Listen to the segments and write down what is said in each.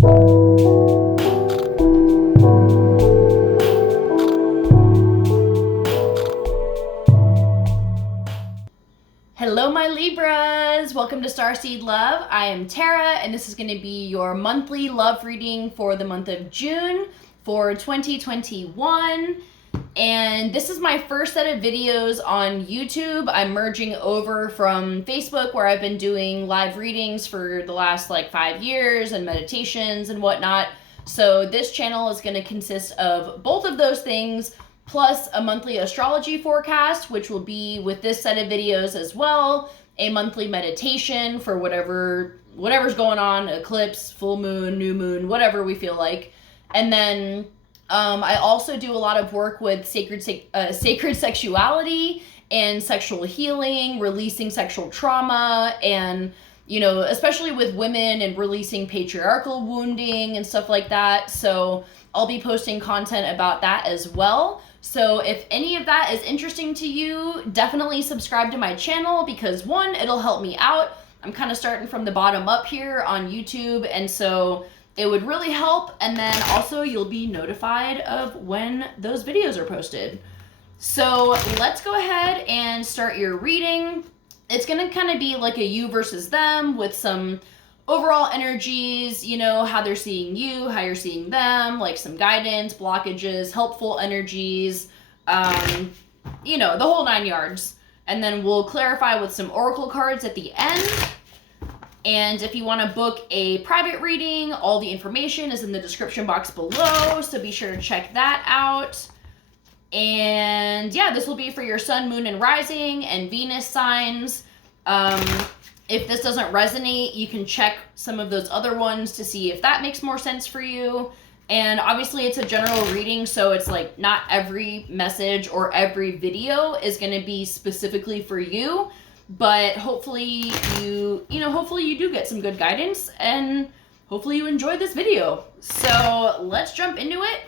Hello, my Libras! Welcome to Starseed Love. I am Tara, and this is going to be your monthly love reading for the month of June for 2021. And this is my first set of videos on YouTube. I'm merging over from Facebook, where I've been doing live readings for the last 5 years and meditations and whatnot. So this channel is going to consist of both of those things, plus a monthly astrology forecast, which will be with this set of videos as well, a monthly meditation for whatever's going on, eclipse, full moon, new moon, whatever we feel like. And then I also do a lot of work with sacred sexuality and sexual healing, releasing sexual trauma, and especially with women and releasing patriarchal wounding and stuff like that. So I'll be posting content about that as well. So if any of that is interesting to you, definitely subscribe to my channel, because one, it'll help me out. I'm kind of starting from the bottom up here on YouTube, and so it would really help. And then also you'll be notified of when those videos are posted. So let's go ahead and start your reading. It's going to kind of be like a you versus them with some overall energies, how they're seeing you, how you're seeing them, some guidance, blockages, helpful energies, the whole 9 yards. And then we'll clarify with some oracle cards at the end. And if you want to book a private reading, all the information is in the description box below, so be sure to check that out. And yeah, this will be for your sun, moon, and rising, and Venus signs. If this doesn't resonate, you can check some of those other ones to see if that makes more sense for you. And obviously it's a general reading, so it's not every message or every video is going to be specifically for you, but hopefully you do get some good guidance, and hopefully you enjoy this video. So let's jump into it.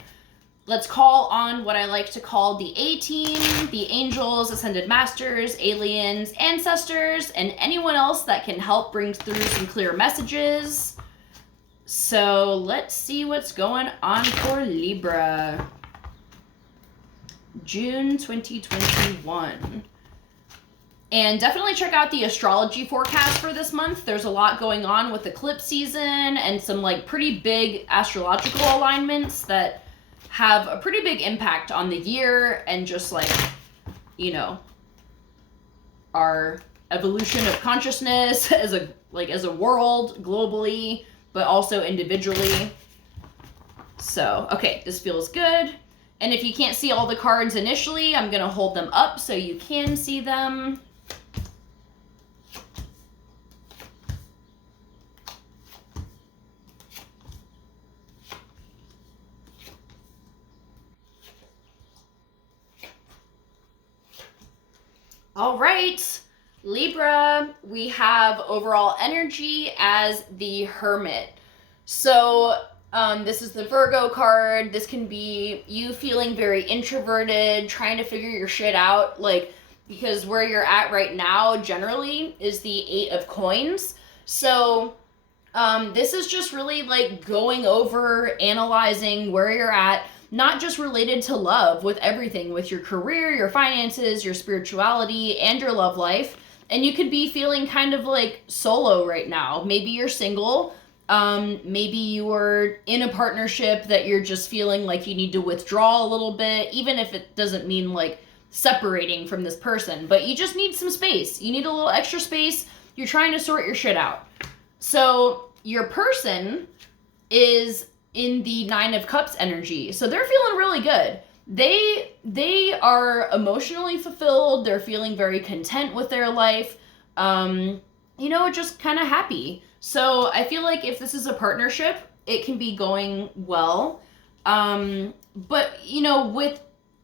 Let's call on what I like to call the A-team, the angels, ascended masters, aliens, ancestors, and anyone else that can help bring through some clear messages. So let's see what's going on for Libra. June 2021. And definitely check out the astrology forecast for this month. There's a lot going on with eclipse season and some pretty big astrological alignments that have a pretty big impact on the year and just our evolution of consciousness as a world globally, but also individually. So, okay, this feels good. And if you can't see all the cards initially, I'm going to hold them up so you can see them. All right, Libra, we have overall energy as the Hermit. So this is the Virgo card. This can be you feeling very introverted, trying to figure your shit out, because where you're at right now generally is the 8 of coins. So this is just really going over, analyzing where you're at, not just related to love, with everything, with your career, your finances, your spirituality, and your love life. And you could be feeling kind of solo right now. Maybe you're single. Maybe you're in a partnership that you're just feeling you need to withdraw a little bit, even if it doesn't mean separating from this person, but you just need some space. You need a little extra space. You're trying to sort your shit out. So your person is in the 9 of Cups energy. So they're feeling really good. They are emotionally fulfilled. They're feeling very content with their life. Just kind of happy. So I feel if this is a partnership, it can be going well. But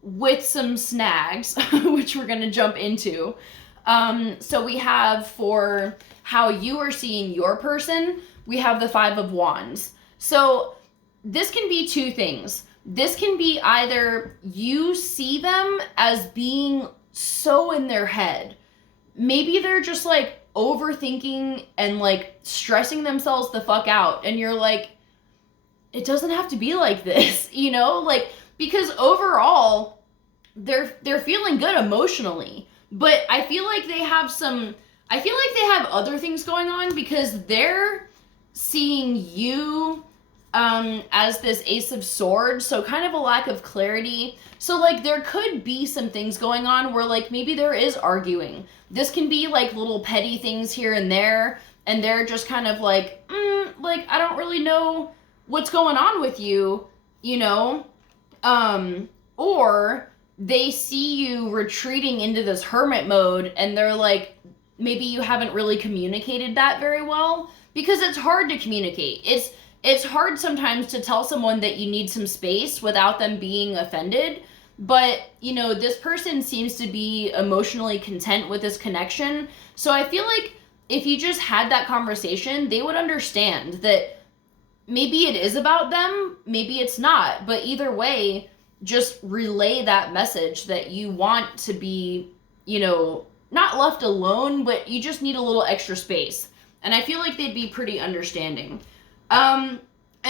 with some snags, which we're going to jump into. So we have, for how you are seeing your person, we have the 5 of Wands. So this can be two things. This can be either you see them as being so in their head. Maybe they're just overthinking and stressing themselves the fuck out. And you're it doesn't have to be like this, you know? Like, because overall, they're feeling good emotionally. But I feel like they have other things going on, because they're seeing you as this Ace of Swords, so kind of a lack of clarity. So, like, there could be some things going on where, like, maybe there is arguing. This can be, like, little petty things here and there, and they're just kind of like, like, I don't really know what's going on with you, you know? Or they see you retreating into this hermit mode, and they're like, maybe you haven't really communicated that very well, because it's hard to communicate. It's hard sometimes to tell someone that you need some space without them being offended. But, you know, this person seems to be emotionally content with this connection. So I feel like if you just had that conversation, they would understand that maybe it is about them, maybe it's not. But either way, just relay that message that you want to be, you know, not left alone, but you just need a little extra space. And I feel like they'd be pretty understanding. And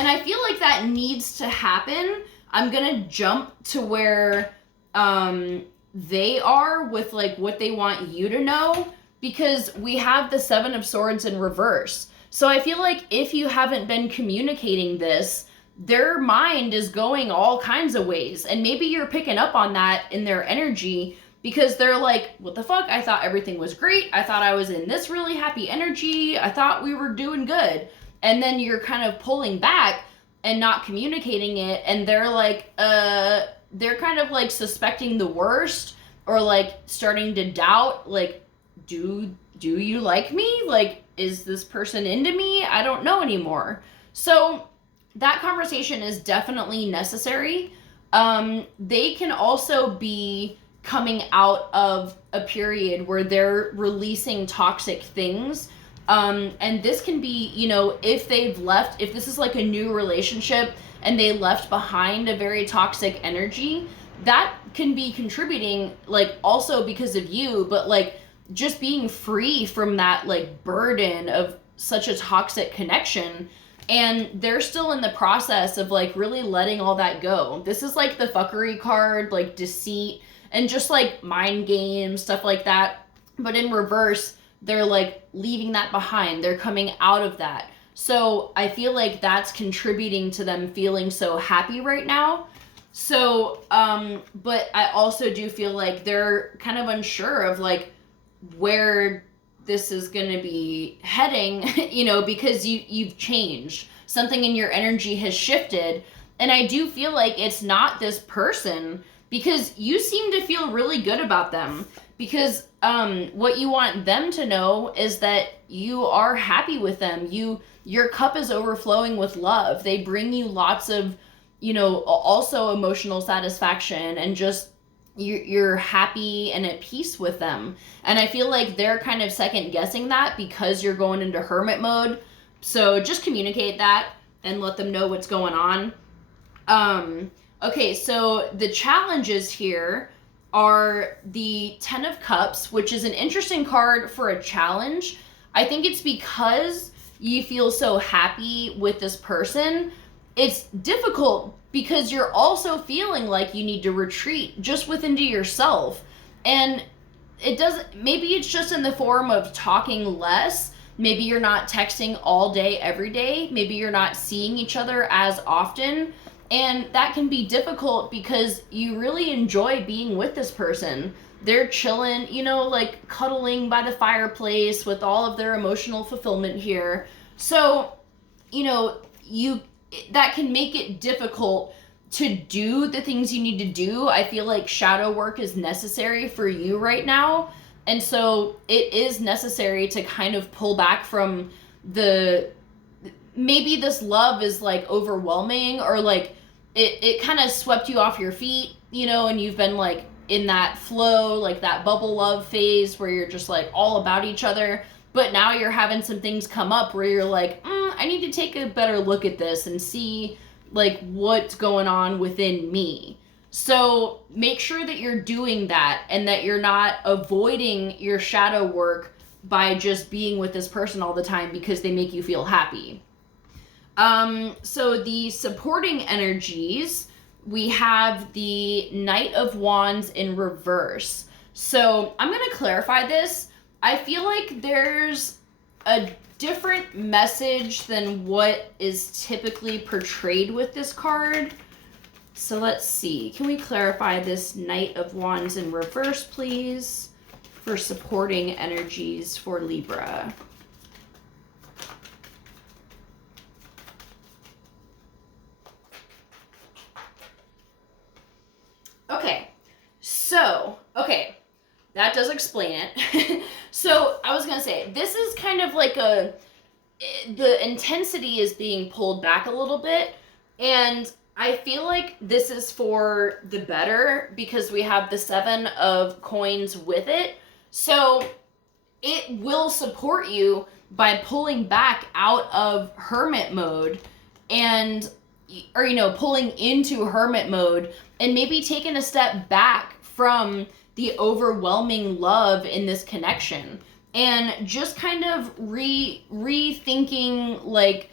I feel like that needs to happen. I'm gonna jump to where they are with, like, what they want you to know, because we have the Seven of Swords in reverse. So I feel like if you haven't been communicating this, their mind is going all kinds of ways. And maybe you're picking up on that in their energy, because they're like, what the fuck? I thought everything was great. I thought I was in this really happy energy. I thought we were doing good. And then you're kind of pulling back and not communicating it. And they're like, they're kind of like suspecting the worst, or like starting to doubt, like, do you like me? Like, is this person into me? I don't know anymore. So that conversation is definitely necessary. They can also be coming out of a period where they're releasing toxic things. And this can be, you know, if they've left, if this is like a new relationship and they left behind a very toxic energy, that can be contributing, like, also because of you, but like just being free from that, like, burden of such a toxic connection. And they're still in the process of, like, really letting all that go. This is like the fuckery card, like deceit and just like mind games, stuff like that. But in reverse, they're like leaving that behind. They're coming out of that. So I feel like that's contributing to them feeling so happy right now. So, but I also do feel like they're kind of unsure of, like, where this is going to be heading, you know, because you've changed. Something in your energy has shifted. And I do feel like it's not this person, because you seem to feel really good about them. Because what you want them to know is that you are happy with them. Your cup is overflowing with love. They bring you lots of, you know, also emotional satisfaction, and just you're happy and at peace with them. And I feel like they're kind of second guessing that because you're going into hermit mode. So just communicate that and let them know what's going on. Okay, so the challenges here are the Ten of Cups, which is an interesting card for a challenge. I think it's because you feel so happy with this person. It's difficult because you're also feeling like you need to retreat just within to yourself. And it doesn't, maybe it's just in the form of talking less. Maybe you're not texting all day, every day. Maybe you're not seeing each other as often. And that can be difficult because you really enjoy being with this person. They're chilling, you know, like cuddling by the fireplace with all of their emotional fulfillment here. So, you know, that can make it difficult to do the things you need to do. I feel like shadow work is necessary for you right now. And so it is necessary to kind of pull back from maybe this love is like overwhelming, or like it kind of swept you off your feet, you know, and you've been like in that flow, like that bubble love phase where you're just like all about each other. But now you're having some things come up where you're like, I need to take a better look at this and see like what's going on within me. So make sure that you're doing that and that you're not avoiding your shadow work by just being with this person all the time because they make you feel happy. So the supporting energies, we have the Knight of Wands in reverse. So I'm going to clarify this. I feel like there's a different message than what is typically portrayed with this card. So let's see. Can we clarify this Knight of Wands in reverse, please, for supporting energies for Libra? Okay, that does explain it. So I was gonna say, this is kind of like the intensity is being pulled back a little bit, and I feel like this is for the better because we have the 7 of coins with it. So it will support you by pulling back out of hermit mode and, or, pulling into hermit mode and maybe taking a step back from the overwhelming love in this connection and just kind of rethinking like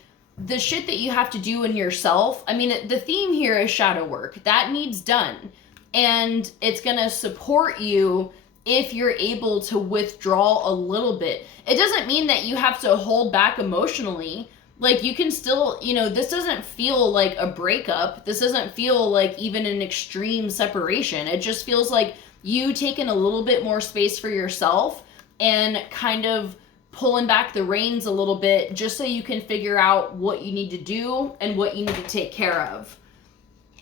the shit that you have to do in yourself. I mean, the theme here is shadow work. That needs done. And it's going to support you if you're able to withdraw a little bit. It doesn't mean that you have to hold back emotionally. Like, you can still, this doesn't feel like a breakup. This doesn't feel like even an extreme separation. It just feels like you taking a little bit more space for yourself and kind of pulling back the reins a little bit just so you can figure out what you need to do and what you need to take care of.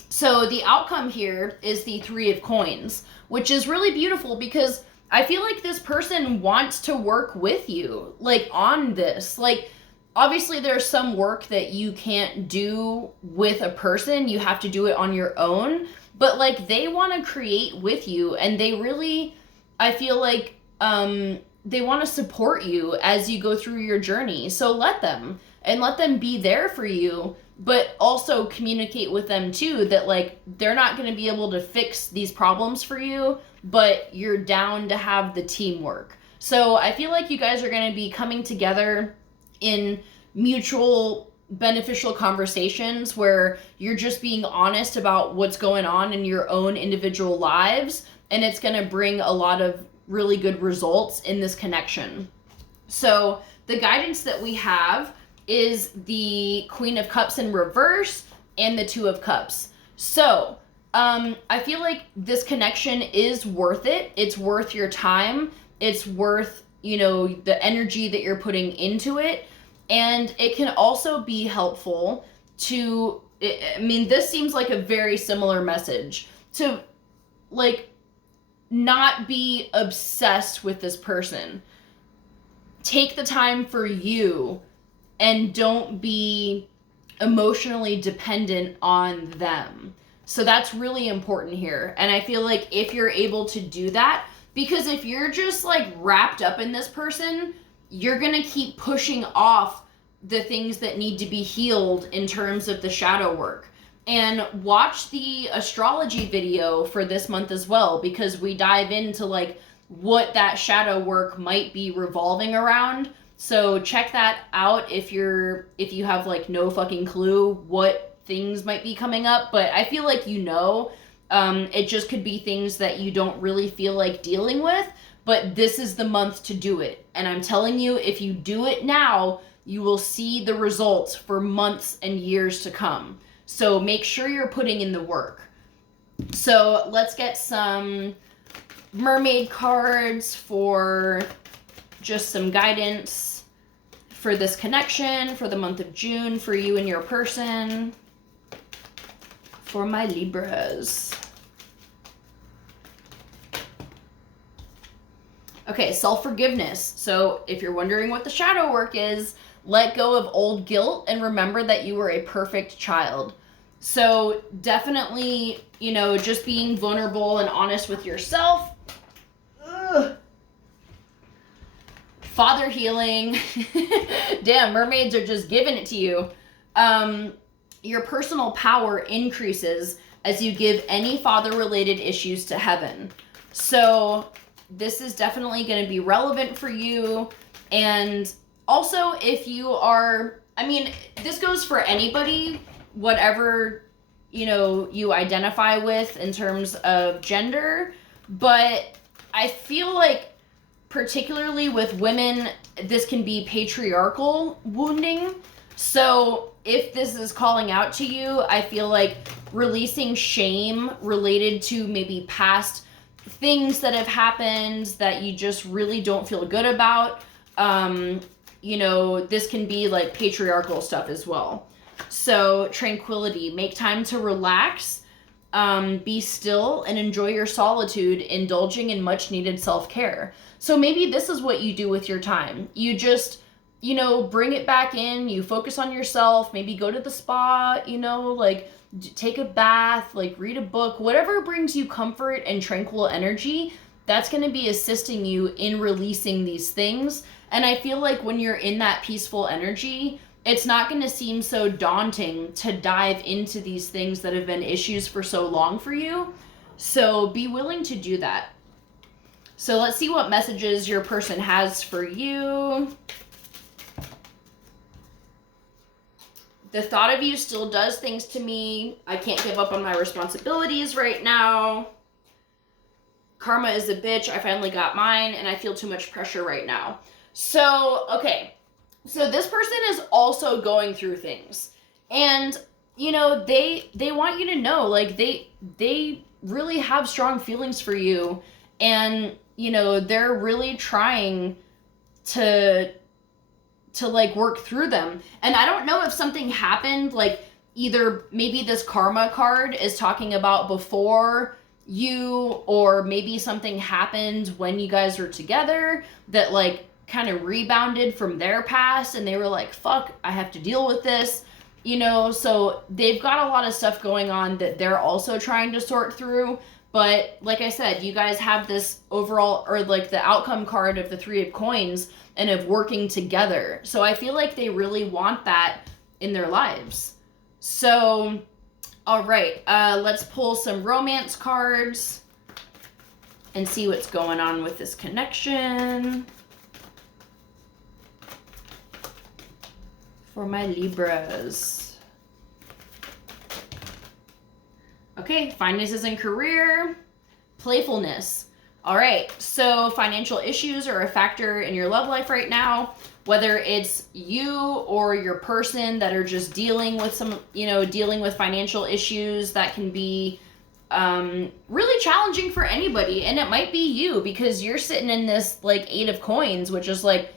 So the outcome here is the 3 of coins, which is really beautiful because I feel like this person wants to work with you, like, on this. Like, obviously there's some work that you can't do with a person. You have to do it on your own. But, like, they want to create with you, and they really, I feel like, they want to support you as you go through your journey. So let them be there for you, but also communicate with them too that, like, they're not going to be able to fix these problems for you, but you're down to have the teamwork. So I feel like you guys are going to be coming together in mutual beneficial conversations where you're just being honest about what's going on in your own individual lives, and it's going to bring a lot of really good results in this connection. So the guidance that we have is the Queen of Cups in reverse and the 2 of Cups. So I feel like this connection is worth it. It's worth your time. It's worth, the energy that you're putting into it. And it can also be helpful to, this seems like a very similar message to, like, not be obsessed with this person. Take the time for you and don't be emotionally dependent on them. So that's really important here. And I feel like if you're able to do that, because if you're just, like, wrapped up in this person, you're going to keep pushing off the things that need to be healed in terms of the shadow work. And watch the astrology video for this month as well, because we dive into, like, what that shadow work might be revolving around. So check that out if you have, like, no fucking clue what things might be coming up. But I feel like it just could be things that you don't really feel like dealing with, but this is the month to do it. And I'm telling you, if you do it now, you will see the results for months and years to come. So make sure you're putting in the work. So let's get some mermaid cards for just some guidance for this connection, for the month of June, for you and your person, for my Libras. Okay, self-forgiveness. So if you're wondering what the shadow work is, let go of old guilt and remember that you were a perfect child. So definitely, just being vulnerable and honest with yourself. Ugh. Father healing. Damn, mermaids are just giving it to you. Your personal power increases as you give any father-related issues to heaven. So this is definitely going to be relevant for you. And also, if you are, I mean, this goes for anybody, whatever, you know, you identify with in terms of gender, but I feel like particularly with women, this can be patriarchal wounding. So if this is calling out to you, I feel like releasing shame related to maybe past things that have happened that you just really don't feel good about. You know, this can be like patriarchal stuff as well. So tranquility, make time to relax, be still and enjoy your solitude, indulging in much needed self-care. So maybe this is what you do with your time. You just, you know, bring it back in, you focus on yourself, maybe go to the spa, you know, like take a bath, like read a book, whatever brings you comfort and tranquil energy, that's going to be assisting you in releasing these things. And I feel like when you're in that peaceful energy, it's not going to seem so daunting to dive into these things that have been issues for so long for you. So be willing to do that. So let's see what messages your person has for you. The thought of you still does things to me. I can't give up on my responsibilities right now. Karma is a bitch. I finally got mine and I feel too much pressure right now. So, okay. So this person is also going through things. And, you know, they want you to know, like, they really have strong feelings for you. And, you know, they're really trying to like work through them. And I don't know if something happened, like either maybe this karma card is talking about before you, or maybe something happened when you guys were together that like kind of rebounded from their past and they were like, fuck, I have to deal with this, you know. So they've got a lot of stuff going on that they're also trying to sort through. But like I said, you guys have this overall, or like the outcome card of the 3 of coins and of working together. So I feel like they really want that in their lives. So, all right, let's pull some romance cards and see what's going on with this connection. For my Libras. Okay, finances and career, playfulness. All right, so financial issues are a factor in your love life right now, whether it's you or your person that are just dealing with some, you know, dealing with financial issues that can be really challenging for anybody. And it might be you because you're sitting in this like 8 of coins, which is like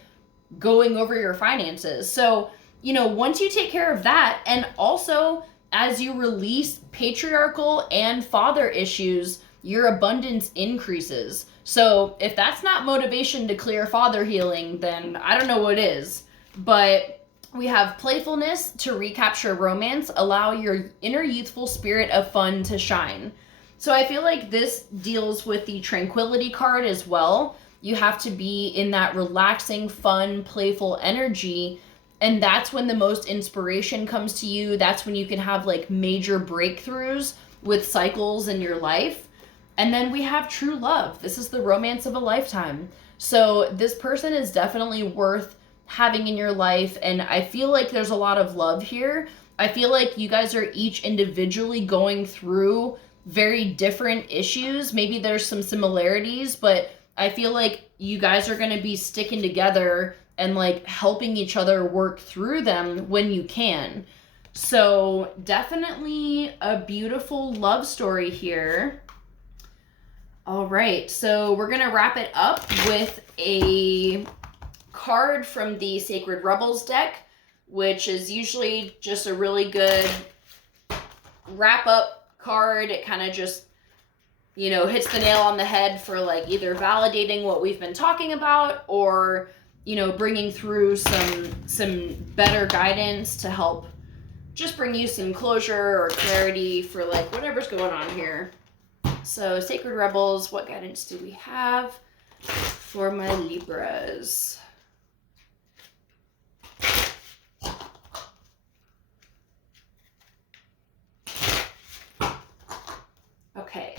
going over your finances. So, you know, once you take care of that, and also as you release patriarchal and father issues, your abundance increases. So if that's not motivation to clear father healing, then I don't know what is. But we have playfulness to recapture romance, allow your inner youthful spirit of fun to shine. So I feel like this deals with the tranquility card as well. You have to be in that relaxing, fun, playful energy. And that's when the most inspiration comes to you. That's when you can have like major breakthroughs with cycles in your life. And then we have true love. This is the romance of a lifetime. So this person is definitely worth having in your life. And I feel like there's a lot of love here. I feel like you guys are each individually going through very different issues. Maybe there's some similarities, but I feel like you guys are going to be sticking together and like helping each other work through them when you can. So definitely a beautiful love story here. All right, so we're gonna wrap it up with a card from the Sacred Rebels deck, which is usually just a really good wrap up card. It kind of just, you know, hits the nail on the head for like either validating what we've been talking about or, you know, bringing through some better guidance to help just bring you some closure or clarity for like whatever's going on here. So Sacred Rebels, what guidance do we have for my Libras? Okay.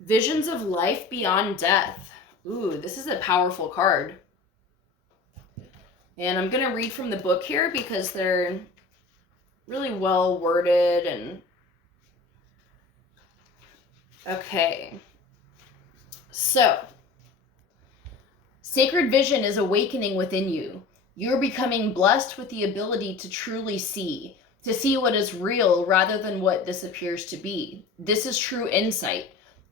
Visions of life beyond death. Ooh, this is a powerful card. And I'm going to read from the book here because they're really well worded and... Okay. So, sacred vision is awakening within you. You're becoming blessed with the ability to truly see, to see what is real rather than what this appears to be. This is true insight.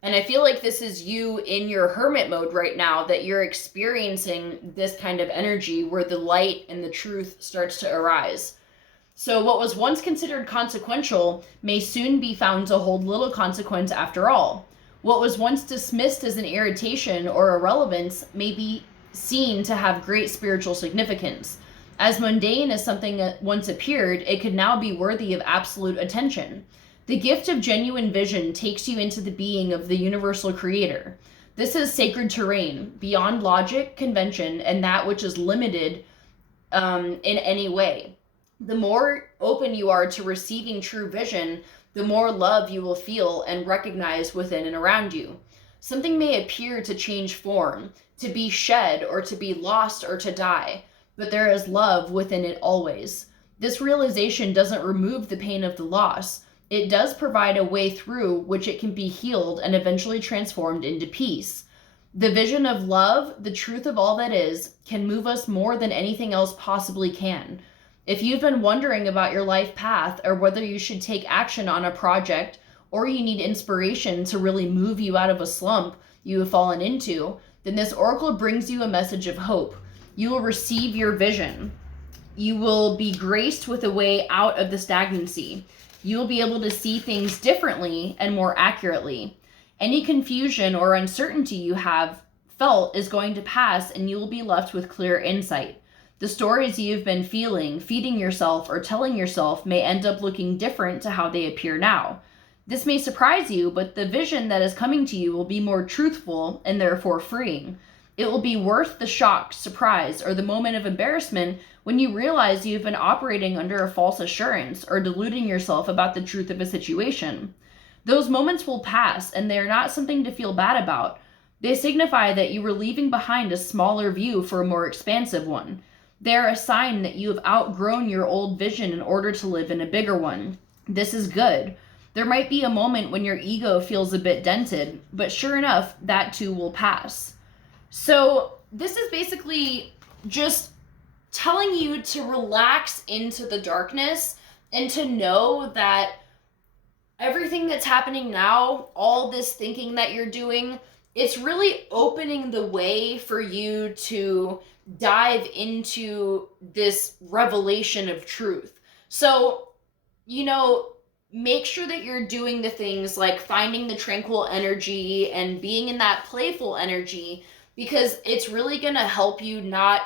And I feel like this is you in your hermit mode right now, that you're experiencing this kind of energy where the light and the truth starts to arise. So what was once considered consequential may soon be found to hold little consequence after all. What was once dismissed as an irritation or irrelevance may be seen to have great spiritual significance. As mundane as something that once appeared, it could now be worthy of absolute attention. The gift of genuine vision takes you into the being of the universal creator. This is sacred terrain, beyond logic, convention, and that which is limited in any way. The more open you are to receiving true vision, the more love you will feel and recognize within and around you. Something may appear to change form, to be shed, or to be lost, or to die, but there is love within it always. This realization doesn't remove the pain of the loss. It does provide a way through which it can be healed and eventually transformed into peace. The vision of love, the truth of all that is, can move us more than anything else possibly can. If you've been wondering about your life path or whether you should take action on a project, or you need inspiration to really move you out of a slump you have fallen into, then this oracle brings you a message of hope. You will receive your vision. You will be graced with a way out of the stagnancy. You will be able to see things differently and more accurately. Any confusion or uncertainty you have felt is going to pass, and you will be left with clear insight. The stories you've been feeding yourself, or telling yourself may end up looking different to how they appear now. This may surprise you, but the vision that is coming to you will be more truthful and therefore freeing. It will be worth the shock, surprise, or the moment of embarrassment when you realize you've been operating under a false assurance or deluding yourself about the truth of a situation. Those moments will pass, and they are not something to feel bad about. They signify that you were leaving behind a smaller view for a more expansive one. They are a sign that you have outgrown your old vision in order to live in a bigger one. This is good. There might be a moment when your ego feels a bit dented, but sure enough, that too will pass. So this is basically just telling you to relax into the darkness and to know that everything that's happening now, all this thinking that you're doing, it's really opening the way for you to dive into this revelation of truth. So, make sure that you're doing the things like finding the tranquil energy and being in that playful energy, because it's really going to help you not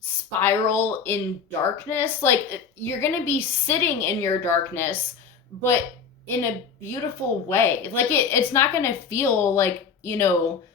spiral in darkness. Like, you're going to be sitting in your darkness, but in a beautiful way. Like, it's not going to feel like,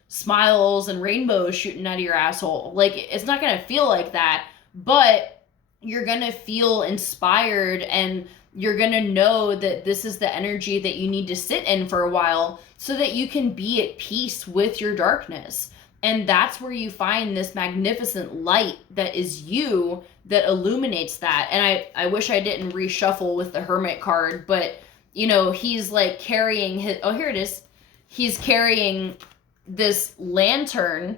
smiles and rainbows shooting out of your asshole. Like, it's not going to feel like that, but you're going to feel inspired, and you're going to know that this is the energy that you need to sit in for a while so that you can be at peace with your darkness. And that's where you find this magnificent light that is you, that illuminates that. And I wish I didn't reshuffle with the Hermit card, but, he's like carrying here it is. He's carrying this lantern,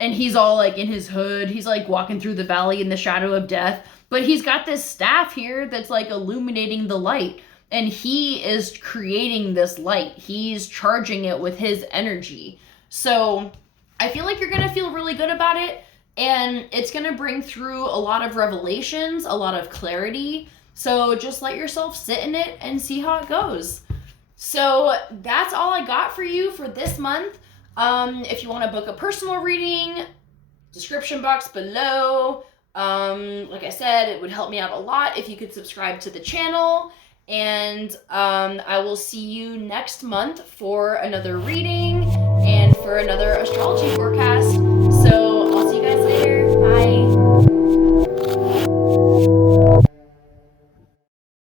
and he's all like in his hood. He's like walking through the valley in the shadow of death. But he's got this staff here that's like illuminating the light, and he is creating this light. He's charging it with his energy. So I feel like you're going to feel really good about it, and it's going to bring through a lot of revelations, a lot of clarity. So just let yourself sit in it and see how it goes. So that's all I got for you for this month. If you want to book a personal reading, description box below. Like I said, it would help me out a lot if you could subscribe to the channel, and I will see you next month for another reading and for another astrology forecast. So I'll see you guys later. Bye.